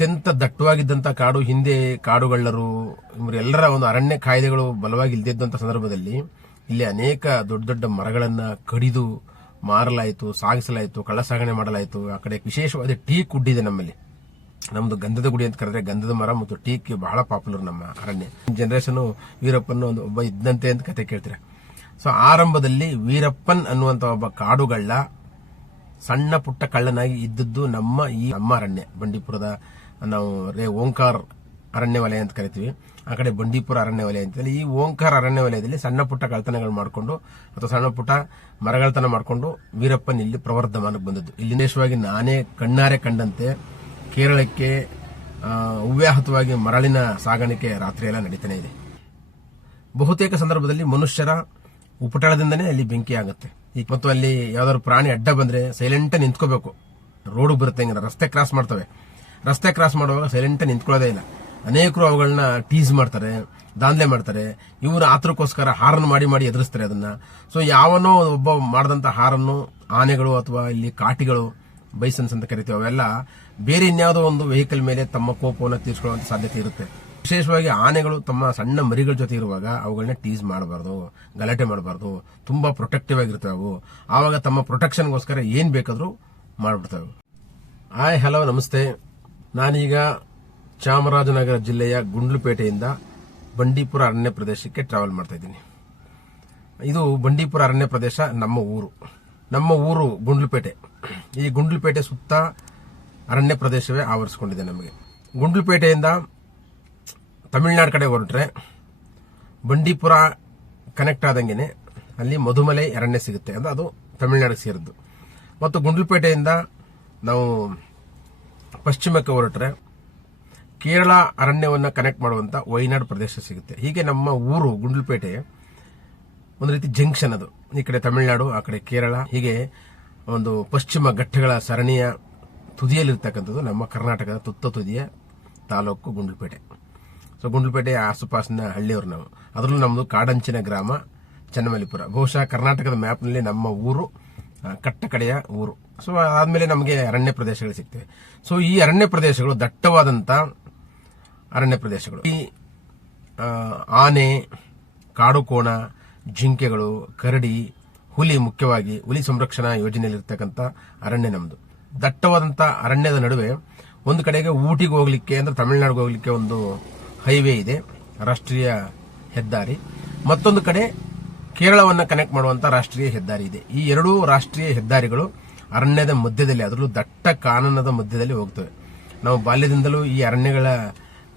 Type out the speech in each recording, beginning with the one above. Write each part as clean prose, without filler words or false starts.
ಅತ್ಯಂತ ದಟ್ಟವಾಗಿದ್ದಂತ ಕಾಡು ಹಿಂದೆ ಕಾಡುಗಳ್ಳರು ಇವರೆಲ್ಲರ ಒಂದು ಅರಣ್ಯ ಕಾಯ್ದೆಗಳು ಬಲವಾಗಿ ಇಲ್ದಿದ್ದಂತ ಸಂದರ್ಭದಲ್ಲಿ ಇಲ್ಲಿ ಅನೇಕ ದೊಡ್ಡ ದೊಡ್ಡ ಮರಗಳನ್ನ ಕಡಿದು ಮಾರಲಾಯಿತು, ಸಾಗಿಸಲಾಯಿತು, ಕಳ್ಳಸಾಗಣೆ ಮಾಡಲಾಯಿತು. ಆ ಕಡೆ ವಿಶೇಷವಾದ ಟೀಕ್ ವುಡ್ ಇದೆ ನಮ್ಮಲ್ಲಿ. ನಮ್ದು ಗಂಧದ ಗುಡಿ ಅಂತ ಕರೆದ್ರೆ ಗಂಧದ ಮರ ಮತ್ತು ಟೀಕ್ ಬಹಳ ಪಾಪ್ಯುಲರ್ ನಮ್ಮ ಅರಣ್ಯ. ಜನರೇಷನ್ ವೀರಪ್ಪನ್ ಒಬ್ಬ ಇದ್ದಂತೆ ಅಂತ ಕತೆ ಕೇಳ್ತೀರ. ಸೊ ಆರಂಭದಲ್ಲಿ ವೀರಪ್ಪನ್ ಅನ್ನುವಂತ ಒಬ್ಬ ಕಾಡುಗಳ್ಳ ಸಣ್ಣ ಪುಟ್ಟ ಕಳ್ಳನಾಗಿ ಇದ್ದದ್ದು ನಮ್ಮ ಅರಣ್ಯ, ಬಂಡೀಪುರದ ನಾವು ಓಂಕಾರ್ ಅರಣ್ಯ ವಲಯ ಅಂತ ಕರಿತೀವಿ. ಆ ಕಡೆ ಬಂಡೀಪುರ ಅರಣ್ಯ ವಲಯ ಅಂತ. ಈ ಓಂಕಾರ್ ಅರಣ್ಯ ವಲಯದಲ್ಲಿ ಸಣ್ಣ ಪುಟ್ಟ ಕಳ್ತನಗಳು ಮಾಡಿಕೊಂಡು ಅಥವಾ ಸಣ್ಣ ಪುಟ್ಟ ಮರಗಳತನ ಮಾಡಿಕೊಂಡು ವೀರಪ್ಪನ್ ಇಲ್ಲಿ ಪ್ರವರ್ಧಮಾನಕ್ಕೆ ಬಂದದ್ದು. ಇಲ್ಲಿ ದೇಶವಾಗಿ ನಾನೇ ಕಣ್ಣಾರೆ ಕಂಡಂತೆ ಕೇರಳಕ್ಕೆ ಅವ್ಯಾಹತವಾಗಿ ಮರಳಿನ ಸಾಗಾಣಿಕೆ ರಾತ್ರಿಯೆಲ್ಲ ನಡೀತಾನೆ ಇದೆ. ಬಹುತೇಕ ಸಂದರ್ಭದಲ್ಲಿ ಮನುಷ್ಯರ ಉಪಟಳದಿಂದನೇ ಅಲ್ಲಿ ಬೆಂಕಿ ಆಗುತ್ತೆ. ಮತ್ತು ಅಲ್ಲಿ ಯಾವ್ದಾದ್ರು ಪ್ರಾಣಿ ಅಡ್ಡ ಬಂದ್ರೆ ಸೈಲೆಂಟ್ ನಿಂತ್ಕೋಬೇಕು. ರೋಡ್ ಬರುತ್ತೆ, ರಸ್ತೆ ಕ್ರಾಸ್ ಮಾಡ್ತವೆ. ರಸ್ತೆ ಕ್ರಾಸ್ ಮಾಡುವಾಗ ಸೈಲೆಂಟ್ ನಿಂತ್ಕೊಳ್ಳೋದೇ ಇಲ್ಲ. ಅನೇಕರು ಅವುಗಳನ್ನ ಟೀಸ್ ಮಾಡ್ತಾರೆ, ದಾಂಧಲೆ ಮಾಡ್ತಾರೆ. ಇವರು ಆತರಕ್ಕೋಸ್ಕರ ಹಾರನ್ ಮಾಡಿ ಎದುರಿಸ್ತಾರೆ ಅದನ್ನ. ಸೊ ಯಾವನೋ ಒಬ್ಬ ಮಾಡಿದಂತ ಹಾರನ್ನು ಆನೆಗಳು ಅಥವಾ ಇಲ್ಲಿ ಕಾಟಿಗಳು, ಬೈಸನ್ಸ್ ಅಂತ ಕರಿತೀವಿ, ಅವೆಲ್ಲ ಬೇರೆ ಇನ್ಯಾವುದೋ ಒಂದು ವೆಹಿಕಲ್ ಮೇಲೆ ತಮ್ಮ ಕೋಪವನ್ನು ತೀರ್ಕೊಳ್ಳುವಂತ ಸಾಧ್ಯತೆ ಇರುತ್ತೆ. ವಿಶೇಷವಾಗಿ ಆನೆಗಳು ತಮ್ಮ ಸಣ್ಣ ಮರಿಗಳ ಜೊತೆ ಇರುವಾಗ ಅವುಗಳನ್ನ ಟೀಸ್ ಮಾಡಬಾರ್ದು, ಗಲಾಟೆ ಮಾಡಬಾರ್ದು. ತುಂಬಾ ಪ್ರೊಟೆಕ್ಟಿವ್ ಆಗಿರ್ತವೆ ಅವು. ಆವಾಗ ತಮ್ಮ ಪ್ರೊಟೆಕ್ಷನ್ಗೋಸ್ಕರ ಏನ್ ಬೇಕಾದ್ರೂ ಮಾಡ್ಬಿಡ್ತವೆ. ಹಾಯ್, ಹಲೋ, ನಮಸ್ತೆ. ನಾನೀಗ ಚಾಮರಾಜನಗರ ಜಿಲ್ಲೆಯ ಗುಂಡ್ಲುಪೇಟೆಯಿಂದ ಬಂಡೀಪುರ ಅರಣ್ಯ ಪ್ರದೇಶಕ್ಕೆ ಟ್ರಾವೆಲ್ ಮಾಡ್ತಾ ಇದ್ದೀನಿ. ಇದು ಬಂಡೀಪುರ ಅರಣ್ಯ ಪ್ರದೇಶ ನಮ್ಮ ಊರು ಗುಂಡ್ಲುಪೇಟೆ. ಈ ಗುಂಡ್ಲುಪೇಟೆ ಸುತ್ತ ಅರಣ್ಯ ಪ್ರದೇಶವೇ ಆವರಿಸಿಕೊಂಡಿದೆ ನಮಗೆ. ಗುಂಡ್ಲುಪೇಟೆಯಿಂದ ತಮಿಳುನಾಡು ಕಡೆ ಹೊರಟ್ರೆ ಬಂಡೀಪುರ ಕನೆಕ್ಟ್ ಆದಂಗೆನೆ ಅಲ್ಲಿ ಮಧುಮಲೈ ಅರಣ್ಯ ಸಿಗುತ್ತೆ, ಅಂದ್ರೆ ಅದು ತಮಿಳುನಾಡಿಗೆ ಸೇರಿದ್ದು. ಮತ್ತು ಗುಂಡ್ಲುಪೇಟೆಯಿಂದ ನಾವು ಪಶ್ಚಿಮಕ್ಕೆ ಹೊರಟ್ರೆ ಕೇರಳ ಅರಣ್ಯವನ್ನ ಕನೆಕ್ಟ್ ಮಾಡುವಂತ ವೈನಾಡ್ ಪ್ರದೇಶ ಸಿಗುತ್ತೆ. ಹೀಗೆ ನಮ್ಮ ಊರು ಗುಂಡ್ಲುಪೇಟೆ ಒಂದು ರೀತಿ ಜಂಕ್ಷನ್. ಅದು ಈ ಕಡೆ ತಮಿಳುನಾಡು, ಆ ಕಡೆ ಕೇರಳ, ಹೀಗೆ ಒಂದು ಪಶ್ಚಿಮ ಘಟ್ಟಗಳ ಸರಣಿಯ ತುದಿಯಲ್ಲಿರ್ತಕ್ಕಂಥದ್ದು ನಮ್ಮ ಕರ್ನಾಟಕದ ತುದಿಯ ತಾಲೂಕು ಗುಂಡ್ಲುಪೇಟೆ. ಸೊ ಗುಂಡ್ಲುಪೇಟೆ ಆಸುಪಾಸಿನ ಹಳ್ಳಿಯವರು ನಾವು. ಅದರಲ್ಲೂ ನಮ್ಮದು ಕಾಡಂಚಿನ ಗ್ರಾಮ ಚನ್ನಮಲ್ಲಿಪುರ. ಬಹುಶಃ ಕರ್ನಾಟಕದ ಮ್ಯಾಪ್ನಲ್ಲಿ ನಮ್ಮ ಊರು ಕಟ್ಟ ಕಡೆಯ ಊರು. ಸೊ ಆದ್ಮೇಲೆ ನಮಗೆ ಅರಣ್ಯ ಪ್ರದೇಶಗಳು ಸಿಗ್ತವೆ. ಸೊ ಈ ಅರಣ್ಯ ಪ್ರದೇಶಗಳು ದಟ್ಟವಾದಂತ ಅರಣ್ಯ ಪ್ರದೇಶಗಳು. ಈ ಆನೆ, ಕಾಡುಕೋಣ, ಜಿಂಕೆಗಳು, ಕರಡಿ, ಹುಲಿ, ಮುಖ್ಯವಾಗಿ ಹುಲಿ ಸಂರಕ್ಷಣಾ ಯೋಜನೆಯಲ್ಲಿರ್ತಕ್ಕಂಥ ಅರಣ್ಯ ನಮ್ದು. ದಟ್ಟವಾದಂತ ಅರಣ್ಯದ ನಡುವೆ ಒಂದು ಕಡೆಗೆ ಊಟಿಗೆ ಹೋಗ್ಲಿಕ್ಕೆ ಅಂದ್ರೆ ತಮಿಳುನಾಡಿಗೆ ಹೋಗ್ಲಿಕ್ಕೆ ಒಂದು ಹೈವೇ ಇದೆ, ರಾಷ್ಟ್ರೀಯ ಹೆದ್ದಾರಿ. ಮತ್ತೊಂದು ಕಡೆ ಕೇರಳವನ್ನ ಕನೆಕ್ಟ್ ಮಾಡುವಂತ ರಾಷ್ಟ್ರೀಯ ಹೆದ್ದಾರಿ ಇದೆ. ಈ ಎರಡೂ ರಾಷ್ಟ್ರೀಯ ಹೆದ್ದಾರಿಗಳು ಅರಣ್ಯದ ಮಧ್ಯದಲ್ಲಿ, ಅದರಲ್ಲೂ ದಟ್ಟ ಕಾನನದ ಮಧ್ಯದಲ್ಲಿ ಹೋಗ್ತವೆ. ನಾವು ಬಾಲ್ಯದಿಂದಲೂ ಈ ಅರಣ್ಯಗಳ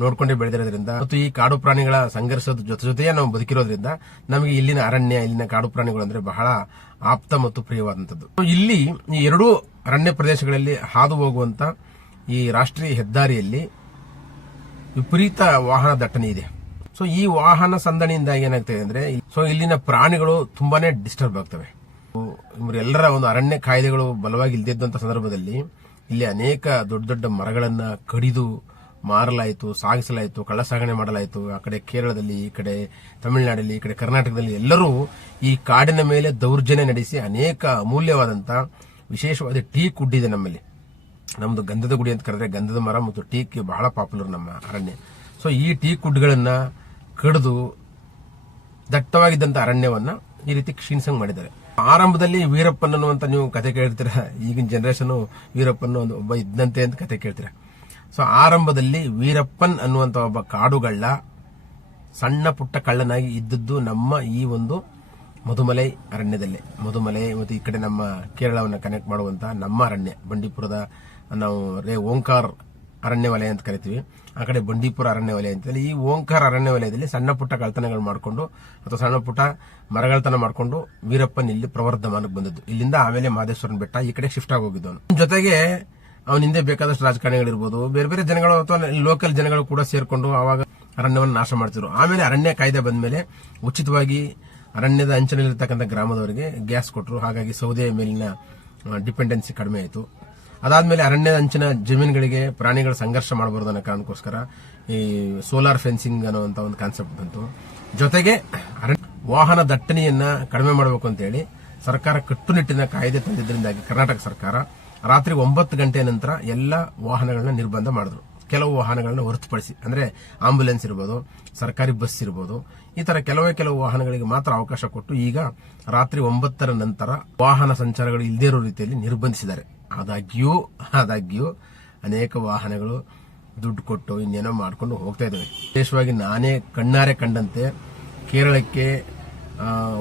ನೋಡ್ಕೊಂಡೇ ಬೆಳೆದಿರೋದ್ರಿಂದ ಮತ್ತು ಈ ಕಾಡು ಪ್ರಾಣಿಗಳ ಸಂಘರ್ಷದ ಜೊತೆಯೇ ನಾವು ಬದುಕಿರೋದ್ರಿಂದ ನಮಗೆ ಇಲ್ಲಿನ ಅರಣ್ಯ, ಇಲ್ಲಿನ ಕಾಡು ಪ್ರಾಣಿಗಳು ಅಂದ್ರೆ ಬಹಳ ಆಪ್ತ ಮತ್ತು ಪ್ರಿಯವಾದಂಥದ್ದು. ಇಲ್ಲಿ ಈ ಎರಡೂ ಅರಣ್ಯ ಪ್ರದೇಶಗಳಲ್ಲಿ ಹಾದು ಹೋಗುವಂತ ಈ ರಾಷ್ಟ್ರೀಯ ಹೆದ್ದಾರಿಯಲ್ಲಿ ವಿಪರೀತ ವಾಹನ ದಟ್ಟಣೆ ಇದೆ. ಸೊ ಈ ವಾಹನ ಸಂದಣಿಯಿಂದಾಗಿ ಏನಾಗ್ತದೆ ಅಂದ್ರೆ ಇಲ್ಲಿನ ಪ್ರಾಣಿಗಳು ತುಂಬಾನೇ ಡಿಸ್ಟರ್ಬ್ ಆಗ್ತವೆ. ಇವರೆಲ್ಲರ ಒಂದು ಅರಣ್ಯ ಕಾಯ್ದೆಗಳು ಬಲವಾಗಿ ಇಲ್ದಿದ್ದಂತ ಸಂದರ್ಭದಲ್ಲಿ ಇಲ್ಲಿ ಅನೇಕ ದೊಡ್ಡ ದೊಡ್ಡ ಮರಗಳನ್ನ ಕಡಿದು ಮಾರಲಾಯಿತು, ಸಾಗಿಸಲಾಯಿತು, ಕಳ್ಳಸಾಗಣೆ ಮಾಡಲಾಯಿತು. ಆ ಕಡೆ ಕೇರಳದಲ್ಲಿ, ಈ ಕಡೆ ತಮಿಳುನಾಡಲ್ಲಿ, ಈ ಕಡೆ ಕರ್ನಾಟಕದಲ್ಲಿ ಎಲ್ಲರೂ ಈ ಕಾಡಿನ ಮೇಲೆ ದೌರ್ಜನ್ಯ ನಡೆಸಿ ಅನೇಕ ಅಮೂಲ್ಯವಾದಂತ ವಿಶೇಷವಾದ ಟೀಕ್ ವುಡ್ ಇದೆ ನಮ್ಮಲ್ಲಿ. ನಮ್ದು ಗಂಧದ ಗುಡಿ ಅಂತ ಕರೆದ್ರೆ ಗಂಧದ ಮರ ಮತ್ತು ಟೀಕ್ ಬಹಳ ಪಾಪ್ಯುಲರ್ ನಮ್ಮ ಅರಣ್ಯ. ಸೊ ಈ ಟೀಕ್ ವುಡ್ಗಳನ್ನ ಕಡಿದು ದಟ್ಟವಾಗಿದ್ದಂತ ಅರಣ್ಯವನ್ನ ಈ ರೀತಿ ಕ್ಷೀಣಿಸಂಗ್ ಮಾಡಿದ್ದಾರೆ. ಆರಂಭದಲ್ಲಿ ವೀರಪ್ಪನ್ ಅನ್ನುವಂತ ನೀವು ಕತೆ ಕೇಳ್ತೀರ. ಈಗಿನ ಜನರೇಷನ್ ವೀರಪ್ಪನ್ ಒಬ್ಬ ಇದ್ದಂತೆ ಅಂತ ಕತೆ ಕೇಳ್ತೀರ. ಸೊ ಆರಂಭದಲ್ಲಿ ವೀರಪ್ಪನ್ ಅನ್ನುವಂತ ಒಬ್ಬ ಕಾಡುಗಳ್ಳ ಸಣ್ಣ ಪುಟ್ಟ ಕಳ್ಳನಾಗಿ ಇದ್ದದ್ದು ಈ ಒಂದು ಮಧುಮಲೈ ಅರಣ್ಯದಲ್ಲೇ. ಮಧುಮಲೈ ಮತ್ತು ಈ ಕಡೆ ನಮ್ಮ ಕೇರಳವನ್ನ ಕನೆಕ್ಟ್ ಮಾಡುವಂತ ನಮ್ಮ ಅರಣ್ಯ, ಬಂಡೀಪುರದ ನಾವು ಓಂಕಾರ್ ಅರಣ್ಯ ವಲಯ ಅಂತ ಕರಿತೀವಿ. ಆ ಕಡೆ ಬಂಡೀಪುರ ಅರಣ್ಯ ವಲಯ ಅಂತ. ಈ ಓಂಕಾರ್ ಅರಣ್ಯ ವಲಯದಲ್ಲಿ ಸಣ್ಣ ಪುಟ್ಟ ಕಳ್ತನಗಳು ಮಾಡಿಕೊಂಡು ಅಥವಾ ಸಣ್ಣ ಪುಟ್ಟ ಮರಗಳತನ ಮಾಡಿಕೊಂಡು ವೀರಪ್ಪನ್ ಇಲ್ಲಿ ಪ್ರವರ್ಧಮಾನಕ್ಕೆ ಬಂದದ್ದು. ಇಲ್ಲಿಂದ ಆಮೇಲೆ ಮಹದೇಶ್ವರನ ಬೆಟ್ಟ ಈ ಕಡೆ ಶಿಫ್ಟ್ ಆಗಿ ಹೋಗಿದ್ದವನು. ಜೊತೆಗೆ ಅವನ ಹಿಂದೆ ಬೇಕಾದಷ್ಟು ರಾಜಕಾರಣಿಗಳಿರ್ಬೋದು, ಬೇರೆ ಬೇರೆ ಜನಗಳು ಅಥವಾ ಲೋಕಲ್ ಜನಗಳು ಕೂಡ ಸೇರ್ಕೊಂಡು ಆವಾಗ ಅರಣ್ಯವನ್ನು ನಾಶ ಮಾಡ್ತಿದ್ರು. ಆಮೇಲೆ ಅರಣ್ಯ ಕಾಯ್ದೆ ಬಂದ ಮೇಲೆ ಉಚಿತವಾಗಿ ಅರಣ್ಯದ ಅಂಚಿನಲ್ಲಿರ್ತಕ್ಕಂಥ ಗ್ರಾಮದವರಿಗೆ ಗ್ಯಾಸ್ ಕೊಟ್ಟರು. ಹಾಗಾಗಿ ಸೌದೆ ಮೇಲಿನ ಡಿಪೆಂಡೆನ್ಸಿ ಕಡಿಮೆ ಆಯಿತು. ಅದಾದ್ಮೇಲೆ ಅರಣ್ಯದ ಅಂಚಿನ ಜಮೀನುಗಳಿಗೆ ಪ್ರಾಣಿಗಳ ಸಂಘರ್ಷ ಮಾಡಬಾರದು ಅನ್ನೋ ಕಾರಣಕ್ಕೋಸ್ಕರ ಈ ಸೋಲಾರ್ ಫೆನ್ಸಿಂಗ್ ಅನ್ನುವಂತ ಒಂದು ಕಾನ್ಸೆಪ್ಟ್ ಬಂತು. ಜೊತೆಗೆ ವಾಹನ ದಟ್ಟಣೆಯನ್ನ ಕಡಿಮೆ ಮಾಡಬೇಕು ಅಂತ ಹೇಳಿ ಸರ್ಕಾರ ಕಟ್ಟುನಿಟ್ಟಿನ ಕಾಯ್ದೆ ತಂದಿದ್ದರಿಂದಾಗಿ ಕರ್ನಾಟಕ ಸರ್ಕಾರ ರಾತ್ರಿ 9 ಗಂಟೆ ನಂತರ ಎಲ್ಲ ವಾಹನಗಳನ್ನ ನಿರ್ಬಂಧ ಮಾಡಿದ್ರು. ಕೆಲವು ವಾಹನಗಳನ್ನು ಹೊರತುಪಡಿಸಿ, ಅಂದ್ರೆ ಆಂಬ್ಯುಲೆನ್ಸ್ ಇರ್ಬೋದು, ಸರ್ಕಾರಿ ಬಸ್ ಇರ್ಬೋದು, ಈ ತರ ಕೆಲವು ವಾಹನಗಳಿಗೆ ಮಾತ್ರ ಅವಕಾಶ ಕೊಟ್ಟು ಈಗ ರಾತ್ರಿ 9ರ ನಂತರ ವಾಹನ ಸಂಚಾರಗಳು ಇಲ್ಲದೇ ಇರೋ ರೀತಿಯಲ್ಲಿ ನಿರ್ಬಂಧಿಸಿದ್ದಾರೆ. ಆದಾಗ್ಯೂ ಅನೇಕ ವಾಹನಗಳು ದುಡ್ಡು ಕೊಟ್ಟು ಇನ್ನೇನೋ ಮಾಡ್ಕೊಂಡು ಹೋಗ್ತಾ ಇದ್ದಾವೆ. ವಿಶೇಷವಾಗಿ ನಾನೇ ಕಣ್ಣಾರೆ ಕಂಡಂತೆ ಕೇರಳಕ್ಕೆ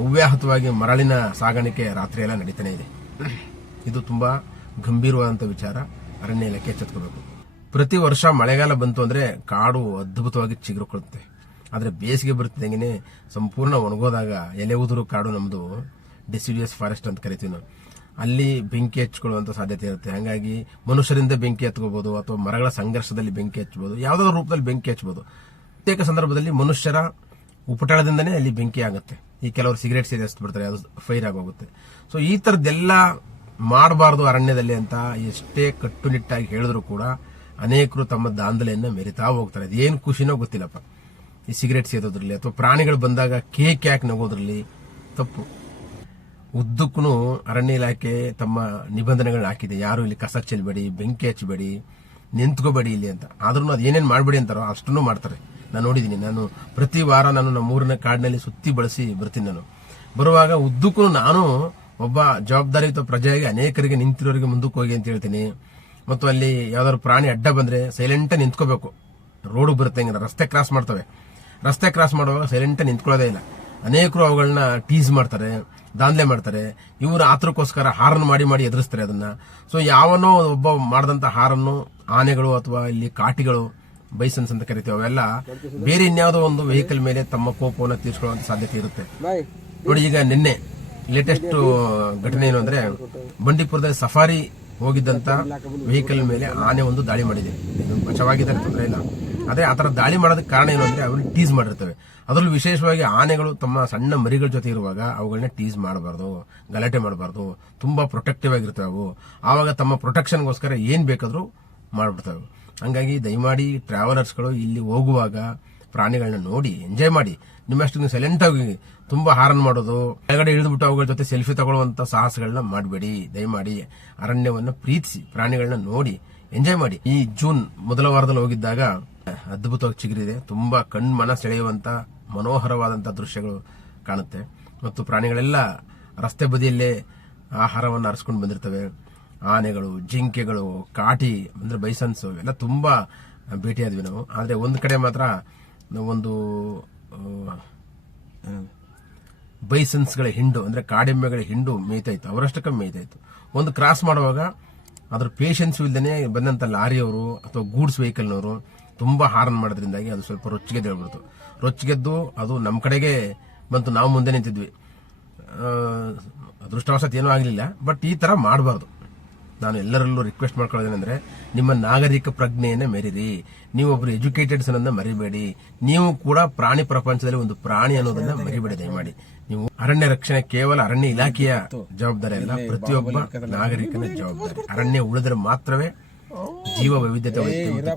ಅವ್ಯಾಹತವಾಗಿ ಮರಳಿನ ಸಾಗಾಣಿಕೆ ರಾತ್ರಿ ಎಲ್ಲ ನಡೀತಾನೆ ಇದೆ. ಇದು ತುಂಬಾ ಗಂಭೀರವಾದಂತಹ ವಿಚಾರ. ಅರಣ್ಯ ಇಲಾಖೆ ಎಚ್ಚೆತ್ತುಕೋಬೇಕು. ಪ್ರತಿ ವರ್ಷ ಮಳೆಗಾಲ ಬಂತು ಅಂದ್ರೆ ಕಾಡು ಅದ್ಭುತವಾಗಿ ಚಿಗುರುಕೊಳ್ಳುತ್ತೆ. ಆದ್ರೆ ಬೇಸಿಗೆ ಬರ್ತಿದ್ದಂಗೆ ಸಂಪೂರ್ಣ ಒಣಗೋದಾಗ ಎಲೆ ಉದುರು ಕಾಡು, ನಮ್ದು ಡೆಸಿಡಿಯಸ್ ಫಾರೆಸ್ಟ್ ಅಂತ ಕರಿತೀವಿ ನಾವು, ಅಲ್ಲಿ ಬೆಂಕಿ ಹಚ್ಕೊಳ್ಳುವಂತ ಸಾಧ್ಯತೆ ಇರುತ್ತೆ. ಹಾಗಾಗಿ ಮನುಷ್ಯರಿಂದ ಬೆಂಕಿ ಹತ್ಕೋಬಹುದು ಅಥವಾ ಮರಗಳ ಸಂಘರ್ಷದಲ್ಲಿ ಬೆಂಕಿ ಹಚ್ಚಬಹುದು, ಯಾವುದಾದ್ರೂ ರೂಪದಲ್ಲಿ ಬೆಂಕಿ ಹಚ್ಚಬಹುದು. ಪ್ರತ್ಯೇಕ ಸಂದರ್ಭದಲ್ಲಿ ಮನುಷ್ಯರ ಉಪಟಳದಿಂದನೇ ಅಲ್ಲಿ ಬೆಂಕಿ ಆಗುತ್ತೆ. ಈ ಕೆಲವರು ಸಿಗರೇಟ್ ಸೇರಿಸ್ತು ಬಿಡ್ತಾರೆ, ಅದು ಫೈರ್ ಆಗೋಗುತ್ತೆ. ಸೊ ಈ ತರದ್ದೆಲ್ಲ ಮಾಡಬಾರದು ಅರಣ್ಯದಲ್ಲಿ ಅಂತ ಎಷ್ಟೇ ಕಟ್ಟುನಿಟ್ಟಾಗಿ ಹೇಳಿದ್ರು ಕೂಡ ಅನೇಕರು ತಮ್ಮ ದಾಂಧಲೆಯನ್ನ ಮೆರಿತಾ ಹೋಗ್ತಾರೆ. ಅದೇನು ಖುಷಿನೋ ಗೊತ್ತಿಲ್ಲಪ್ಪ. ಈ ಸಿಗರೇಟ್ ಸೇದೋದ್ರಲ್ಲಿ ಅಥವಾ ಪ್ರಾಣಿಗಳು ಬಂದಾಗ ಕೇಕ್ ಯಾಕೆ ನಗೋದ್ರಲ್ಲಿ ತಪ್ಪು. ಉದ್ದಕ್ಕೂ ಅರಣ್ಯ ಇಲಾಖೆ ತಮ್ಮ ನಿಬಂಧನೆಗಳನ್ನ ಹಾಕಿದೆ. ಯಾರು ಇಲ್ಲಿ ಕಸ ಚೆಲ್ಲಬೇಡಿ, ಬೆಂಕಿ ಹಚ್ಚಬೇಡಿ, ನಿಂತ್ಕೋಬೇಡಿ ಇಲ್ಲಿ ಅಂತ. ಆದ್ರೂ ಅದು ಏನೇನು ಮಾಡಬೇಡಿ ಅಂತಾರೋ ಅಷ್ಟನ್ನು ಮಾಡ್ತಾರೆ. ನಾನು ನೋಡಿದ್ದೀನಿ. ನಾನು ಪ್ರತಿ ವಾರ ನಮ್ಮ ಕಾಡಿನಲ್ಲಿ ಸುತ್ತಿ ಬಳಸಿ ಬರ್ತೀನಿ. ನಾನು ಬರುವಾಗ ಉದ್ದಕ್ಕೂ ನಾನು ಒಬ್ಬ ಜವಾಬ್ದಾರಿಯುತ ಪ್ರಜೆಯಾಗಿ ಅನೇಕರಿಗೆ ನಿಂತಿರೋರಿಗೆ ಮುಂದಕ್ಕೆ ಹೋಗಿ ಅಂತ ಹೇಳ್ತೀನಿ. ಮತ್ತು ಅಲ್ಲಿ ಯಾವ್ದಾದ್ರು ಪ್ರಾಣಿ ಅಡ್ಡ ಬಂದ್ರೆ ಸೈಲೆಂಟ್ ನಿಂತ್ಕೋಬೇಕು. ರೋಡ್ ಬರುತ್ತೆ, ರಸ್ತೆ ಕ್ರಾಸ್ ಮಾಡ್ತವೆ. ರಸ್ತೆ ಕ್ರಾಸ್ ಮಾಡುವಾಗ ಸೈಲೆಂಟ್ ನಿಂತ್ಕೊಳ್ಳೋದೇ ಇಲ್ಲ. ಅನೇಕರು ಅವುಗಳನ್ನ ಟೀಸ್ ಮಾಡ್ತಾರೆ, ದಾಂಧಲೆ ಮಾಡ್ತಾರೆ. ಇವರು ಆತರಕ್ಕೋಸ್ಕರ ಹಾರನ್ ಮಾಡಿ ಎದುರಿಸ್ತಾರೆ ಅದನ್ನ. ಸೊ ಯಾವನೋ ಒಬ್ಬ ಮಾಡಿದಂತ ಹಾರನ್ನು ಆನೆಗಳು ಅಥವಾ ಇಲ್ಲಿ ಕಾಟಿಗಳು, ಬೈಸನ್ಸ್ ಅಂತ ಕರಿತೀವಿ, ಅವೆಲ್ಲ ಬೇರೆ ಇನ್ಯಾವುದೋ ಒಂದು ವೆಹಿಕಲ್ ಮೇಲೆ ತಮ್ಮ ಕೋಪವನ್ನು ತೀರ್ಸ್ಕೊಳ್ಳುವಂತ ಸಾಧ್ಯತೆ ಇರುತ್ತೆ. ನೋಡಿ, ಈಗ ನಿನ್ನೆ ಲೇಟೆಸ್ಟ್ ಘಟನೆ ಏನು ಅಂದ್ರೆ, ಬಂಡೀಪುರದಲ್ಲಿ ಸಫಾರಿ ಹೋಗಿದ್ದಂತ ವೆಹಿಕಲ್ ಮೇಲೆ ಆನೆ ಒಂದು ದಾಳಿ ಮಾಡಿದೆ. ಬಚಾವಾಗಿದ್ದಾರೆ, ತೊಂದರೆ ಇಲ್ಲ. ಅದೇ ಆತರ ದಾಳಿ ಮಾಡೋದಕ್ಕೆ ಕಾರಣ ಏನು ಅಂದ್ರೆ ಅವ್ರನ್ನ ಟೀಸ್ ಮಾಡಿರ್ತವೆ. ಅದರಲ್ಲೂ ವಿಶೇಷವಾಗಿ ಆನೆಗಳು ತಮ್ಮ ಸಣ್ಣ ಮರಿಗಳ ಜೊತೆ ಇರುವಾಗ ಅವುಗಳನ್ನ ಟೀಸ್ ಮಾಡಬಾರ್ದು, ಗಲಾಟೆ ಮಾಡಬಾರ್ದು. ತುಂಬಾ ಪ್ರೊಟೆಕ್ಟಿವ್ ಆಗಿರ್ತವೆ ಅವು. ಆವಾಗ ತಮ್ಮ ಪ್ರೊಟೆಕ್ಷನ್ಗೋಸ್ಕರ ಏನ್ ಬೇಕಾದ್ರೂ ಮಾಡ್ಬಿಡ್ತವೆ. ಹಂಗಾಗಿ ದಯಮಾಡಿ ಟ್ರಾವೆಲರ್ಸ್ಗಳು ಇಲ್ಲಿ ಹೋಗುವಾಗ ಪ್ರಾಣಿಗಳನ್ನ ನೋಡಿ ಎಂಜಾಯ್ ಮಾಡಿ. ನಿಮ್ಮಷ್ಟು ನೀವು ಸೈಲೆಂಟ್ ಆಗಿ ತುಂಬಾ ಹಾರನ್ ಮಾಡೋದು, ಕೆಳಗಡೆ ಇಳಿದ್ಬಿಟ್ಟು ಅವುಗಳ ಜೊತೆ ಸೆಲ್ಫಿ ತಗೊಳ್ಳುವಂತ ಸಾಹಸಗಳನ್ನ ಮಾಡಬೇಡಿ. ದಯಮಾಡಿ ಅರಣ್ಯವನ್ನ ಪ್ರೀತಿಸಿ, ಪ್ರಾಣಿಗಳನ್ನ ನೋಡಿ ಎಂಜಾಯ್ ಮಾಡಿ. ಈ ಜೂನ್ ಮೊದಲ ವಾರದಲ್ಲಿ ಹೋಗಿದ್ದಾಗ ಅದ್ಭುತವಾಗಿ ಚಿಗುರಿದೆ. ತುಂಬಾ ಕಣ್ಮನ ಸೆಳೆಯುವಂತ ಮನೋಹರವಾದಂತ ದೃಶ್ಯಗಳು ಕಾಣುತ್ತೆ. ಮತ್ತು ಪ್ರಾಣಿಗಳೆಲ್ಲ ರಸ್ತೆ ಬದಿಯಲ್ಲೇ ಆಹಾರವನ್ನು ಅರಸ್ಕೊಂಡು ಬಂದಿರ್ತವೆ. ಆನೆಗಳು, ಜಿಂಕೆಗಳು, ಕಾಟಿ ಅಂದ್ರೆ ಬೈಸನ್ಸ್, ಇವೆಲ್ಲ ತುಂಬಾ ಭೇಟಿಯಾದ್ವಿ ನಾವು. ಆದ್ರೆ ಒಂದು ಕಡೆ ಮಾತ್ರ ಒಂದು ಬೈಸನ್ಸ್ಗಳ ಹಿಂಡು ಅಂದ್ರೆ ಕಾಡೆಮ್ಮೆಗಳ ಹಿಂಡು ಮೇಯ್ತಾ ಇತ್ತು. ಅವರಷ್ಟಕ್ಕೆ ಮೇಯ್ತಾ ಇತ್ತು. ಒಂದು ಕ್ರಾಸ್ ಮಾಡುವಾಗ ಅದ್ರ ಪೇಷನ್ಸ್ ಇಲ್ದೇನೆ ಬಂದಂತ ಲಾರಿಯವರು ಅಥವಾ ಗೂಡ್ಸ್ ವೆಹಿಕಲ್ನವರು ತುಂಬಾ ಹಾರ್ನ್ ಮಾಡೋದ್ರಿಂದಾಗಿ ಅದು ಸ್ವಲ್ಪ ರೊಚ್ಚಿಗೆದ್ದು ರೊಚ್ಚಿಗೆದ್ದು ಅದು ನಮ್ಮ ಕಡೆಗೆ ಬಂತು. ನಾವು ಮುಂದೆ ನಿಂತಿದ್ವಿ. ಅದೃಷ್ಟವಶಾತ್ ಏನೂ ಆಗಲಿಲ್ಲ. ಬಟ್ ಈ ತರ ಮಾಡಬಾರ್ದು. ನಾನು ಎಲ್ಲರಲ್ಲೂ ರಿಕ್ವೆಸ್ಟ್ ಮಾಡ್ಕೊಳ್ಳೋದೇನೆಂದ್ರೆ, ನಿಮ್ಮ ನಾಗರಿಕ ಪ್ರಜ್ಞೆಯನ್ನ ಮೆರಿರಿ. ನೀವೊಬ್ರು ಎಜುಕೇಟೆಡ್ಸ್ ಅನ್ನೋದನ್ನ ಮರಿಬೇಡಿ. ನೀವು ಕೂಡ ಪ್ರಾಣಿ ಪ್ರಪಂಚದಲ್ಲಿ ಒಂದು ಪ್ರಾಣಿ ಅನ್ನೋದನ್ನ ಮರಿಬೇಡಿ ದಯಮಾಡಿ. ನೀವು ಅರಣ್ಯ ರಕ್ಷಣೆ ಕೇವಲ ಅರಣ್ಯ ಇಲಾಖೆಯ ಜವಾಬ್ದಾರಿ ಅಲ್ಲ, ಪ್ರತಿಯೊಬ್ಬ ನಾಗರಿಕನ ಜವಾಬ್ದಾರಿ. ಅರಣ್ಯ ಉಳಿದ್ರೆ ಮಾತ್ರವೇ ಜೀವ ವೈವಿಧ್ಯತೆ ಉಳಿಯುತ್ತೆ.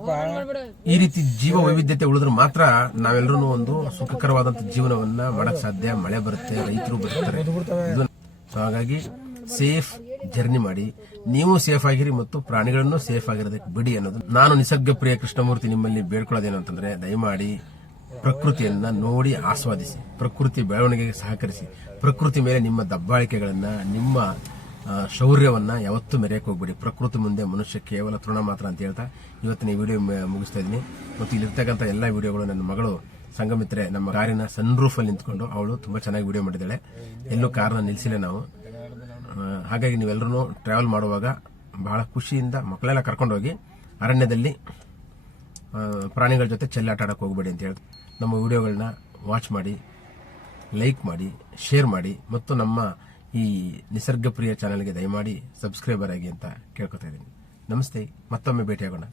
ಈ ರೀತಿ ಜೀವ ವೈವಿಧ್ಯತೆ ಉಳಿದ್ರೆ ಮಾತ್ರ ನಾವೆಲ್ಲರೂ ಒಂದು ಸುಖಕರವಾದಂತ ಜೀವನವನ್ನ ಮಾಡಕ್ ಸಾಧ್ಯ. ಮಳೆ ಬರುತ್ತೆ, ರೈತರು ಬರ್ತಾರೆ. ಹಾಗಾಗಿ ಸೇಫ್ ಜರ್ನಿ ಮಾಡಿ, ನೀವು ಸೇಫ್ ಆಗಿರಿ ಮತ್ತು ಪ್ರಾಣಿಗಳನ್ನು ಸೇಫ್ ಆಗಿರೋದಕ್ಕೆ ಬಿಡಿ ಅನ್ನೋದು ನಾನು ನಿಸರ್ಗ ಪ್ರಿಯ ಕೃಷ್ಣಮೂರ್ತಿ ನಿಮ್ಮಲ್ಲಿ ಬೇಡ್ಕೊಳ್ಳೋದೇನು ಅಂತಂದ್ರೆ, ದಯಮಾಡಿ ಪ್ರಕೃತಿಯನ್ನ ನೋಡಿ ಆಸ್ವಾದಿಸಿ, ಪ್ರಕೃತಿ ಬೆಳವಣಿಗೆಗೆ ಸಹಕರಿಸಿ. ಪ್ರಕೃತಿ ಮೇಲೆ ನಿಮ್ಮ ದಬ್ಬಾಳಿಕೆಗಳನ್ನ, ನಿಮ್ಮ ಶೌರ್ಯವನ್ನ ಯಾವತ್ತೂ ಮೆರೆಯಕ್ಕೆ ಹೋಗ್ಬೇಡಿ. ಪ್ರಕೃತಿ ಮುಂದೆ ಮನುಷ್ಯ ಕೇವಲ ತೃಣ ಮಾತ್ರ ಅಂತ ಹೇಳ್ತಾ ಇವತ್ತಿನ ಈ ವಿಡಿಯೋ ಮುಗಿಸ್ತಾ ಇದ್ದೀನಿ. ಮತ್ತು ಇಲ್ಲಿರ್ತಕ್ಕಂಥ ಎಲ್ಲಾ ವಿಡಿಯೋಗಳು ನನ್ನ ಮಗಳು ಸಂಗಮಿತ್ರೆ ನಮ್ಮ ಕಾರಿನ ಸನ್ ರೂಫ್ ಅಲ್ಲಿ ನಿಂತ್ಕೊಂಡು ಅವಳು ತುಂಬಾ ಚೆನ್ನಾಗಿ ವಿಡಿಯೋ ಮಾಡಿದ್ದಾಳೆ. ಎಲ್ಲೂ ಕಾರ್ನ ನಿಲ್ಸಿಲ್ಲ ನಾವು. ಹಾಗಾಗಿ ನೀವೆಲ್ಲರೂ ಟ್ರಾವೆಲ್ ಮಾಡುವಾಗ ಬಹಳ ಖುಷಿಯಿಂದ ಮಕ್ಕಳೆಲ್ಲ ಕರ್ಕೊಂಡೋಗಿ ಅರಣ್ಯದಲ್ಲಿ ಪ್ರಾಣಿಗಳ ಜೊತೆ ಚೆಲ್ಲಾಟ ಆಡಕ್ಕೆ ಹೋಗಬೇಡಿ ಅಂತ ಹೇಳಿ ನಮ್ಮ ವಿಡಿಯೋಗಳನ್ನ ವಾಚ್ ಮಾಡಿ, ಲೈಕ್ ಮಾಡಿ, ಶೇರ್ ಮಾಡಿ ಮತ್ತು ನಮ್ಮ ಈ ನಿಸರ್ಗ ಪ್ರಿಯ ಚಾನೆಲ್ಗೆ ದಯಮಾಡಿ ಸಬ್ಸ್ಕ್ರೈಬರ್ ಆಗಿ ಅಂತ ಕೇಳ್ಕೊತಾ ಇದ್ದೀನಿ. ನಮಸ್ತೆ, ಮತ್ತೊಮ್ಮೆ ಭೇಟಿಯಾಗೋಣ.